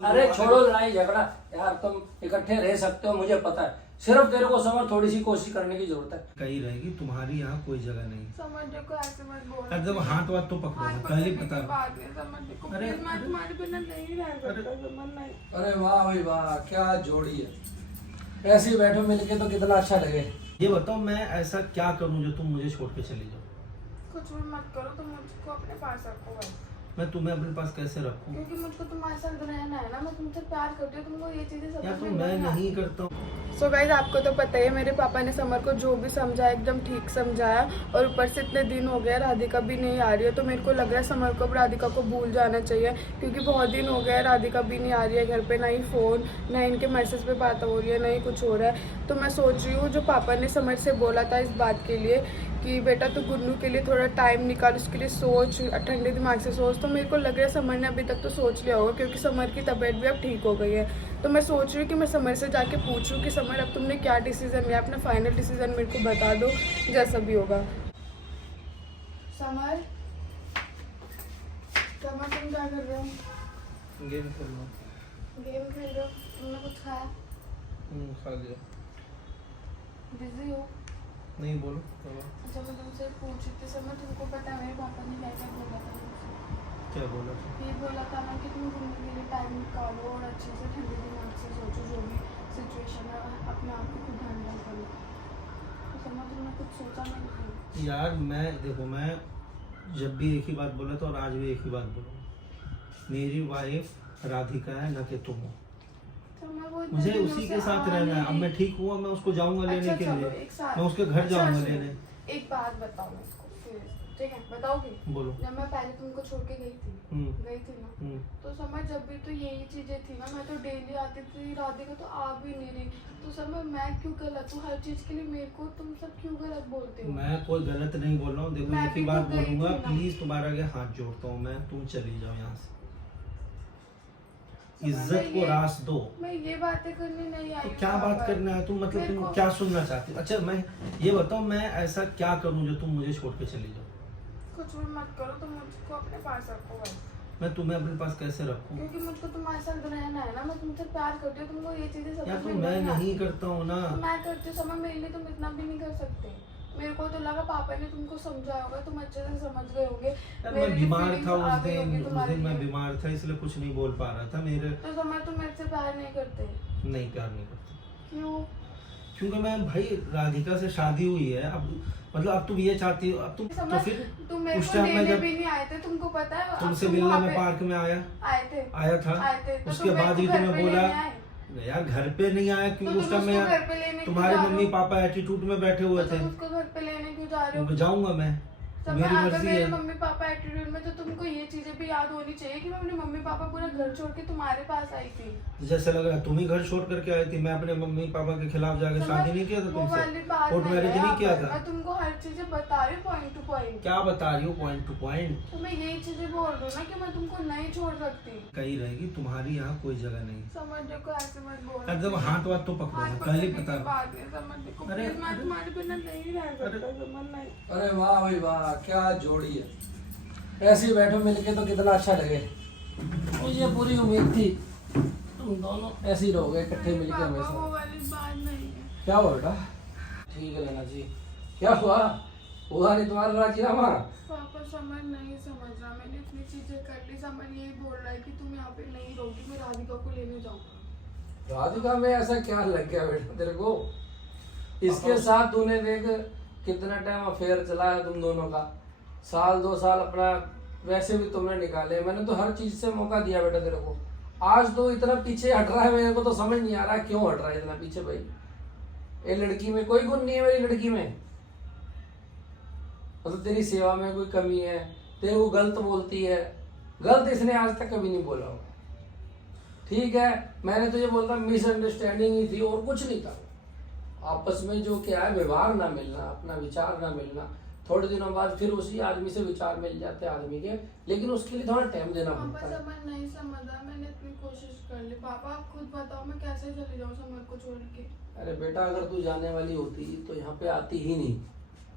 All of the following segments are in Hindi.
अरे छोड़ो लड़ाई झगड़ा यार, तुम इकट्ठे रह सकते हो मुझे पता है, सिर्फ तेरे को समर थोड़ी सी कोशिश करने की जरूरत है। कहीं रहेगी, तुम्हारी यहाँ कोई जगह नहीं। समझ देखो ऐसे मत बोल। अरे जब हाथ वाथ तो पकड़ो, पहले बता। समझ देखो, अरे मैं तुम्हारे बिना नहीं रह सकता, समझ नहीं। अरे वाह भाई वाह, क्या जोड़ी है, ऐसे ही बैठो मिलके तो कितना अच्छा लगे। ये बताओ मैं ऐसा क्या करूँ जो तुम मुझे छोड़ के चली जाओ? कुछ भी मत करो, तुम मुझको अपने पास रखो बस। मैं तुम्हें अपने पास कैसे रखूँ? क्योंकि मुझको तुम्हारे साथ रहना है ना, मैं तुमसे प्यार करती हूँ, तुमको ये चीजें या समझ तो मैं नहीं करता हूँ। सो गाइज आपको तो पता ही है, मेरे पापा ने समर को जो भी समझाया एकदम ठीक समझाया, और ऊपर से इतने दिन हो गए राधिका भी नहीं आ रही है, तो मेरे को लग रहा है समर को अब राधिका को भूल जाना चाहिए, क्योंकि बहुत दिन हो गए राधिका भी नहीं आ रही है घर पे, ना ही फ़ोन, ना इनके मैसेज पे बात हो रही है, ना ही कुछ हो रहा है। तो मैं सोच रही हूँ जो पापा ने समर से बोला था इस बात के लिए कि बेटा तू गुन्नू के लिए थोड़ा टाइम निकाल, उसके लिए सोच, ठंडे दिमाग से सोच, तो मेरे को लग रहा है समर ने अभी तक तो सोच लिया होगा, क्योंकि समर की तबीयत भी अब ठीक हो गई है। तो मैं सोच रही हूँ कि मैं समर से जाके पूछूँ कि समर अब तुमने क्या डिसीजन लिया, अपना फाइनल डिसीजन मेरे को बता दो, जैसा भी होगा। समर, समर तुम क्या कर रहे हो? गेम खेल रहा हूँ। गेम खेल रहे हो? तुमने कुछ खाया? खा लिया। बिजी हो? नहीं बोलो। अच्छा मैं तुमसे पूछ रही थी समर, तुमको पता है मेरे पापा ने क्या क्या बोला था मुझसे? क्या बोला था? ये बोला था ना कि तुम घूमने के लिए टाइम निकालो और अच्छे से ठंडे दिमाग से सोचो, जो भी सिचुएशन है अपने आप को खुद हैंडल करो। तो समझ तुमने कुछ सोचा नहीं? यार मैं देखो, मैं जब भी एक ही बात बोला था और आज भी एक ही बात बोलूँगा, मेरी वाइफ राधिका है, न कि तुम हो। मुझे उसी के साथ रहना है। अब मैं ठीक हुआ, मैं उसको जाऊंगा लेने के लिए, मैं उसके घर जाऊंगा लेने। एक बात बताओ मुझको, ठीक है बताओगी? बोलो। जब मैं पहले तुमको छोड़ के गई थी ना, तो समझ जब भी तो यही चीजें थी ना, मैं तो डेली आती थी, राधिका तो आ भी नहीं रही, तो समझ मैं क्यों गलत हूँ? हर चीज के लिए मेरे को तुम सब क्यों गलत बोलते हो? मैं कोई गलत नहीं बोल रहा हूँ। देखो मैं एक ही भी बात तो गई बोलूंगा, थी ना। प्लीज तुम्हारे आगे हाथ जोड़ता हूँ मैं, तुम चली जाओ यहाँ से। समझ इज्जत को ये- रास दो। मैं ये बातें करने नहीं आई तो हूँ क्या यहाँ बात पर। करना है? तुम मतलब मेरे तुम को- क्या सुनना चाहती हो? अच्छा मैं ये बताओ, मैं ऐसा क्या करूँ जो तुम मुझे छोड़ के चली जाओ? कुछ भी मत करो, तुम मुझको अपने पास रखो बस। मैं तुम्हें अपने पास कैसे रखूँ? क्योंकि मुझको तुम्हारे साथ रहना है ना, मैं तुमसे प्यार करती हूँ, तुमको ये चीजें समझ या तो में मैं नहीं नहीं आती। करता हूँ ना। तो मैं करती हूँ समझ, मेरे लिए तुम इतना भी नहीं कर सकते। मेरे को तो लगा पापा ने तुमको समझाया होगा, तुम अच्छे से समझ गए होंगे। यार मेरे मैं लिए बीमार feelings था आ उस गई होगी दिन तुम्हारे मैं लिए। बीमार था, इसलिए कुछ नहीं बोल पा रहा था। मेरे तो समझ तुम मेरे से प्यार नहीं करते? नहीं, प्यार नहीं करता। क्यों? क्योंकि मैं भाई राधिका से शादी हुई है, अब मतलब अब तुम ये चाहती हो, अब तुम तो समझ फिर तुम मेरे उस को टाइम में लेने जब भी नहीं आए थे, तुमको पता है? अब तुमसे तुम मिलने वहाँ में पे पार्क में आए थे। आया था। आए थे तो उसके तुम मेरे बाद को ही घर तुम्हें पे बोला लेने आए? यार घर पे नहीं आया, तो क्योंकि तुम उस टाइम में उसको घर यार पे लेने क्यों तुम्हारे जा रहे मम्मी हो? पापा एटीट्यूड में बैठे हुए तो थे। तुम उसको घर पे लेने क्यों जा रहे हो? जाऊंगा मैं, सब मेरी अगर मर्जी मेरे है। मम्मी पापा एटीट्यूड में, तो तुमको ये चीजें भी याद होनी चाहिए कि मैं अपने मम्मी पापा पूरा घर छोड़ के तुम्हारे पास आई थी। जैसे लग रहा है तुम ही घर छोड़ करके आई थी। मैं अपने मम्मी पापा के खिलाफ जाके शादी नहीं किया था वो वाली तुमसे, बात कोर्ट मैरिज है नहीं किया यहाँ पर। था। मैं तुमको हर चीजें बता रही हूँ पॉइंट टू पॉइंट। क्या बता रही हो पॉइंट टू पॉइंट? तो मैं यही चीजें बोल रही हूँ ना कि मैं तुमको नहीं छोड़ सकती। कहीं रहेगी, तुम्हारी यहाँ कोई जगह नहीं। समझ देखो ऐसे मत बोल। यार जब हाथ वाथ तो पकड़ो, हाथ पहले पकड़ने बता। की बात है, समझ देखो अरे प्लीज, मैं तुम्हारे बिना नहीं रह सकता, समझ नहीं। अरे वाह भाई वाह, क्या जोड़ी है, ऐसे ही बैठो मिलके तो कितना अच्छा लगे। मुझे पूरी उम्मीद थी तुम दोनों ऐसे ही रहोगे इकट्ठे मिलके पापा हमेशा। वो वाली बात नहीं है। क्या हुआ बेटा? ठीक है लेना जी, क्या हुआ नहीं तुम्हारा राजीनामा? पापा समझ नहीं समझ रहा, मैंने इतनी चीजें कर ली, समझ यही बोल रहा है कि तुम यहाँ पे नहीं रहोगी, मैं राधिका को लेने जाऊंगा। राधिका में ऐसा क्या लग गया बेटा तेरे को? इसके साथ तूने देख कितना टाइम अफेयर चला है तुम दोनों का, साल 2 साल अपना वैसे भी तुमने निकाले। मैंने तो हर चीज से मौका दिया बेटा तेरे को, आज तो इतना पीछे हट रहा है, मेरे को तो समझ नहीं आ रहा क्यों हट रहा है इतना पीछे भाई। ये लड़की में कोई गुण नहीं है, मेरी लड़की में मतलब तेरी सेवा में कोई कमी है, तेरे को गलत बोलती है, गलत इसने आज तक कभी नहीं बोला होगा। ठीक है मैंने तो ये बोलता मिसअंडरस्टैंडिंग ही थी और कुछ नहीं था, आपस में जो क्या है व्यवहार ना मिलना, अपना विचार ना मिलना, थोड़े दिनों बाद फिर उसी आदमी से विचार मिल जाते हैं आदमी के, लेकिन उसके लिए थोड़ा टाइम देना पापा पड़ता है। समझ नहीं समझ रहा, मैंने इतनी कोशिश कर ली। पापा आप खुद बताओ मैं कैसे चली जाऊँ समर को छोड़ के? अरे बेटा अगर तू जाने वाली होती तो यहाँ पे आती ही नहीं।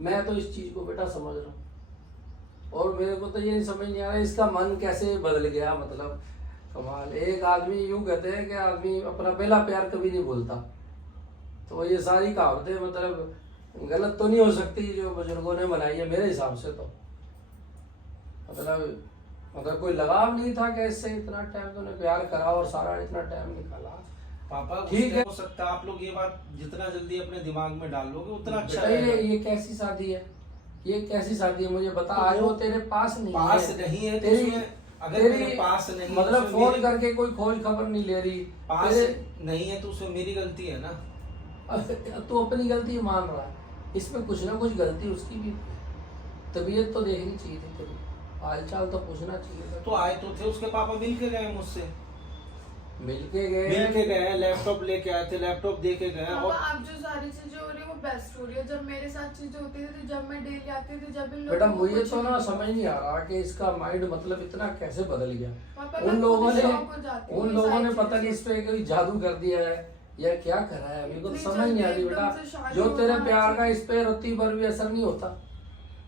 मैं तो इस चीज को बेटा समझ रहा हूँ और मेरे को तो ये नहीं समझ नहीं आ रहा इसका मन कैसे बदल गया। मतलब कमाल। एक आदमी यूं कहते हैं कि आदमी अपना पहला प्यार कभी नहीं भूलता, तो ये सारी कहावतें मतलब गलत तो नहीं हो सकती जो बुजुर्गों ने बनाई है मेरे हिसाब से। तो मतलब कोई लगाव नहीं था कि इससे इतना टाइम तूने प्यार करा और सारा इतना टाइम निकाला। पापा ठीक है, हो सकता है आप लोग ये बात जितना जल्दी अपने दिमाग में डाल लोगे उतना अच्छा बेटा रहेगा। ये कैसी शादी है, ये कैसी शादी है मुझे बता। आज वो तेरे पास नहीं पास है, नहीं है तो तेरी उसमें अगर तेरी मेरे पास नहीं है मतलब तो उसमें फोन मेरी- करके कोई खोज खबर नहीं ले रही पास तेरे। नहीं है तो उसमें मेरी गलती है ना। तू अपनी गलती मान रहा है, इसमें कुछ ना कुछ गलती उसकी भी। तबीयत तो देखनी चाहिए थी तेरी, हालचाल तो पूछना चाहिए था। तो आए तो थे उसके पापा मिल के गए मुझसे, मिलके गए लैपटॉप लेके आए थे, लैपटॉप दे के गए। पापा और अब जो सारी चीजें हो रही है वो बेस्ट हो रही है। जब मेरे साथ चीजें होती थी, जब मैं डेली आती थी, जब इन बेटा लोगों को मुझे कुछ तो ना नहीं- समझ नहीं आ रहा कि इसका माइंड मतलब इतना कैसे बदल गया। पापा, उन मैं लोगों खुद ने शॉक हो जाती हूँ उन ये लोगों सारी ने पता चीजें नहीं इस पे कोई जादू कर दिया है या क्या करा है, मेरे को तो इतनी समझ नहीं आ रही जल्दी बेटा। एकदम से शादी जो तेरे होना प्यार का अच्छी- इस पे रत्ती पर भी असर नहीं होता।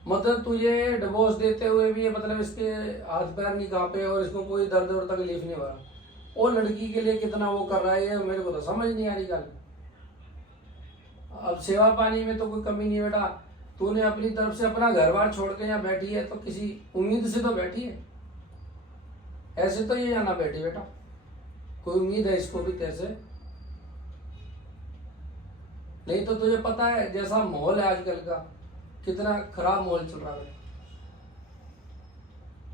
मतलब तुझे डिवोर्स देते हुए भी ये मतलब इसके हाथ पैर नहीं कांपे और इसको कोई दर्द और तकलीफ नहीं हो रहा। वो लड़की के लिए कितना वो कर रहा है ये मेरे को तो समझ नहीं आ रही गल। अब सेवा पानी में तो कोई कमी नहीं है बेटा। तूने अपनी तरफ से अपना घर बार छोड़ के यहाँ बैठी है तो किसी उम्मीद से तो बैठी है, ऐसे तो ये यहाँ ना बैठी बेटा। कोई उम्मीद है इसको भी तेरे, नहीं तो तुझे पता है जैसा माहौल है आजकल का, कितना खराब माहौल चल रहा है।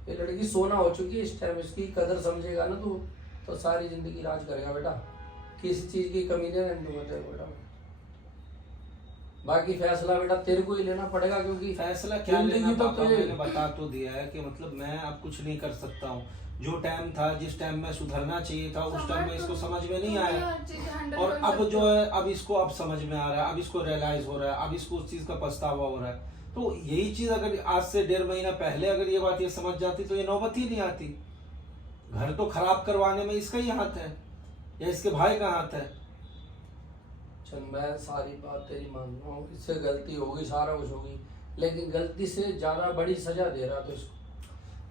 ये लड़की सोना हो चुकी है इस टाइम, इसकी कदर समझेगा ना तू तो सारी जिंदगी राज करेगा बेटा। किसी चीज की कमी नहीं रहने दूंगा तेरे को बेटा। बाकी फैसला बेटा तेरे को ही लेना पड़ेगा, क्योंकि फैसला क्या लेना जिंदगी तो पापा, तुझे मैंने बता तो दिया है कि मतलब मैं अब कुछ नहीं कर सकता हूँ। जो टाइम था, जिस टाइम में सुधरना चाहिए था उस टाइम में इसको समझ में नहीं आया, और अब जो है अब इसको अब समझ में आ रहा है, अब इसको रियलाइज हो रहा है, अब इसको उस चीज का पछतावा हो रहा है। तो यही चीज अगर आज से 1.5 महीना पहले अगर ये बात ये समझ जाती तो ये नौबत ही नहीं आती। घर तो खराब करवाने में इसका ही हाथ है या इसके भाई का हाथ है। चल मैं सारी बात तेरी मान रहा हूँ, इससे गलती होगी, सारा कुछ होगी, लेकिन गलती से ज्यादा बड़ी सजा दे रहा तो इसको।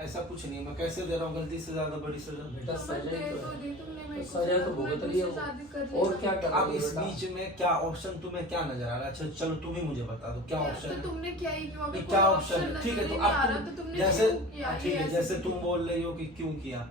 ऐसा कुछ नहीं, मैं कैसे दे रहा हूँ गलती से ज्यादा बड़ी सजा? बेटा सजा ही तो है, तुमने सजा तो भुगत रही है वो। और क्या कर अब रही है इस बेटा? बीच में क्या ऑप्शन तुम्हें क्या नजर आ रहा है? अच्छा चलो तुम ही मुझे बता दो क्या ऑप्शन है? तुमने क्या ही क्यों? अगर क्या कोई ऑप्शन है? ठीक है, तो नजर नहीं आ अब रहा तो तुमने जैसे क्यों किया? ठीक ये है, ऐसे जैसे क्यों? तुम बोल रही हो कि क्यों किया,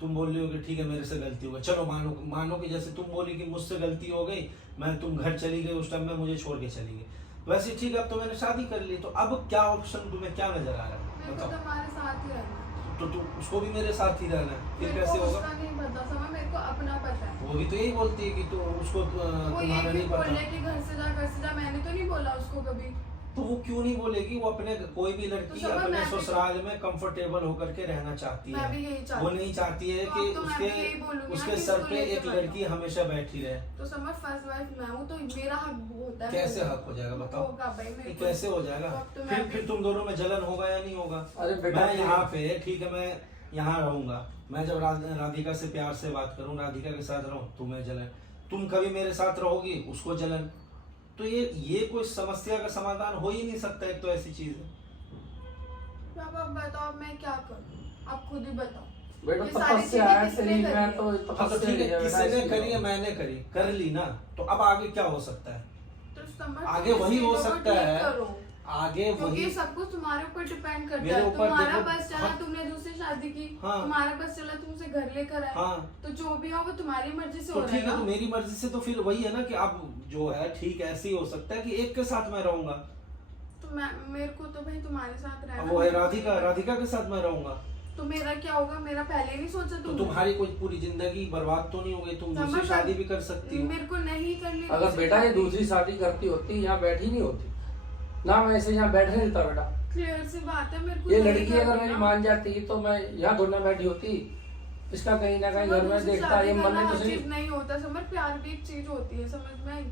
तुम बोल रही हो कि ठीक है मेरे से गलती हो गई, चलो मानो मानो कि जैसे तुम बोली कि मुझसे गलती हो गई, मैं तुम घर चली गई उस टाइम में मुझे छोड़ के चली गई, वैसे ठीक है अब तो मैंने शादी कर ली, तो अब क्या ऑप्शन तुम्हें क्या नजर आ रहा है मेरे को बताओ? तुम्हारे साथ ही रहना है। तो तुम उसको भी मेरे साथ ही रहना है, फिर मेरे कैसे को होगा? उसका नहीं पता, समझ, मेरे को अपना पता है। वो भी तो यही बोलती है कि तो उसको वो ये तुम्हारा भी नहीं बोल पता। रहे कि घर से जा, मैंने तो नहीं बोला उसको कभी। तो वो क्यों नहीं बोलेगी? वो अपने कोई भी लड़की तो समझ अपने मैं भी- ससुराल में कंफर्टेबल होकर के रहना चाहती मैं भी है। यही चाहती वो नहीं चाहती है तो कि अब तो मैं भी यही बोलूंगी ना उसके कि सर इसको पे लेके एक बैठो। लड़की हमेशा बैठी रहे। तो समझ फर्स्ट वाइफ मैं हूँ तो मेरा हक होता है। कैसे हक हो जाएगा बताओ? होगा भाई, मेरे ये को- कैसे हो जाएगा? तो अब तो मैं फिर भी- तुम दोनों में जलन होगा या नहीं होगा? अरे बेटा मैं यहाँ पे ठीक है, मैं यहाँ रहूंगा, मैं जब राधिका से प्यार से बात करूँ, राधिका के साथ रहूँ, तुम्हें जलन, तुम कभी मेरे साथ रहोगी उसको जलन, तो ये कोई समस्या का समाधान हो ही नहीं सकता। एक तो ऐसी चीज है। पापा बताओ मैं क्या करूँ, आप खुद ही बताओ। बेटा ये सारी तपस्या चीजें है किसने तेरी, करी मैं है? तो हाँ तो तपस्या ठीक ही है, है बेटा, किसी ने इसकी करी है, बात। मैंने करी, कर ली ना, तो अब आगे क्या हो सकता है? तो समझ आगे तुम वही इस हो चीजों को सकता ठीक है, करो। आगे क्योंकि वही सब कुछ तुम्हारे ऊपर डिपेंड करता मेरे है। ऊपर तुम्हारा देखो, बस चला, हाँ। तुमने दूसरी शादी की, हाँ। तुम्हारा बस चला, तुमसे घर लेकर आए, हाँ। तो जो भी हो वो तुम्हारी मर्जी से तो हो ठीक है, रहेगा। तो मेरी मर्जी से तो फिर वही है ना कि अब जो है ठीक ऐसे ही हो सकता है कि एक के साथ मैं रहूंगा। तो मैं, मेरे को तो भाई तुम्हारे साथ रहना। अब वो है राधिका, राधिका के साथ मैं रहूंगा, तो मेरा क्या होगा? मेरा पहले नहीं सोचा तो तुमने? तुम्हारी कोई पूरी जिंदगी बर्बाद तो नहीं हो गई? तुम दूसरी समझ शादी भी कर सकती हो। मेरे को नहीं करनी। अगर दूसरी बेटा ये शादी। दूसरी शादी करती होती यहाँ बैठी नहीं होती ना, मैं ऐसे यहाँ बैठने देता बेटा। क्लियर सी बात है, मेरे को ये नहीं लड़की अगर करनी मेरी ना। मान जाती तो मैं यहाँ थोड़ी ना बैठी होती। इसका कहीं ना कहीं घर में दूसरी देखता शादी ये मन करना में तो हर सही। चीज नहीं होता, समझ, प्यार भी एक चीज होती है, समझ में।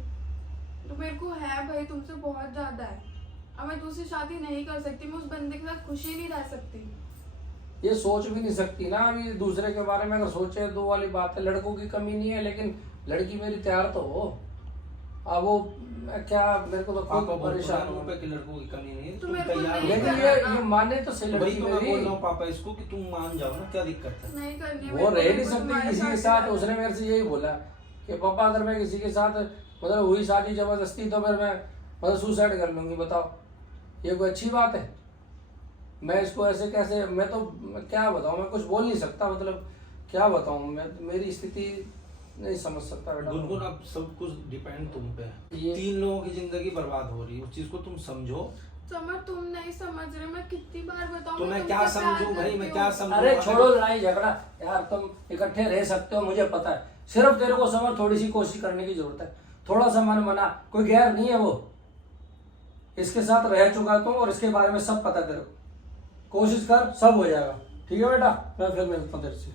तो मेरे को है भाई तुमसे बहुत ज्यादा है, अब मैं दूसरी शादी नहीं कर सकती, मैं उस बंदे के साथ खुशी नहीं रह सकती। ये सोच भी नहीं सकती ना अभी दूसरे के बारे में, अगर सोचे तो वाली बात है। लड़कों की कमी नहीं है, लेकिन लड़की मेरी तैयार तो हो। अब वो क्या मेरे को तो पापा खुद बहुत परेशान परेशान हूँ। रुपए की लड़कों की कमी नहीं है, तो तुम मेरे को तैयार हो नहीं लेकिन जाओ। ये माने तो सही वही लड़की तो मैं बोल मेरी, रहा हूँ पापा इसको कि तुम मान जाओ ना, क्या दिक्कत है। नहीं करनी वो रह नहीं सकती तुम्हारे किसी के ही साथ। रहना। उसने मेरे से यही बोला कि पापा अगर मैं किसी के साथ मतलब हुई शादी जबरदस्ती तो फिर मैं मतलब सुसाइड कर लूंगी। बताओ ये कोई अच्छी बात है? मैं इसको ऐसे कैसे, मैं तो क्या बताऊं, मैं कुछ बोल नहीं सकता, मतलब क्या बताऊं मैं, मेरी स्थिति नहीं समझ सकता बेटा। गुनगुन अब सब कुछ डिपेंड तुम पे है। ये- 3 लोगों की जिंदगी बर्बाद हो रही है, उस चीज को तुम समझो। समर तुम नहीं समझ रहे, मैं कितनी बार बताऊं तो मैं तुमसे क्या प्यार समझूं भाई, करती मैं हूँ। क्या समझूं? अरे छोड़ो लड़ाई झगड़ा यार, तुम इकट्ठे रह सकते हो मुझे पता है, सिर्फ तेरे को समझ थोड़ी सी कोशिश करने की जरूरत है। थोड़ा सा मन बना, कोई गैर नहीं है वो, इसके साथ रह चुका तू और इसके बारे में सब पता तेरे को। कोशिश कर, सब हो जाएगा। ठीक है बेटा, मैं फिर मिलता हूँ तेरे से।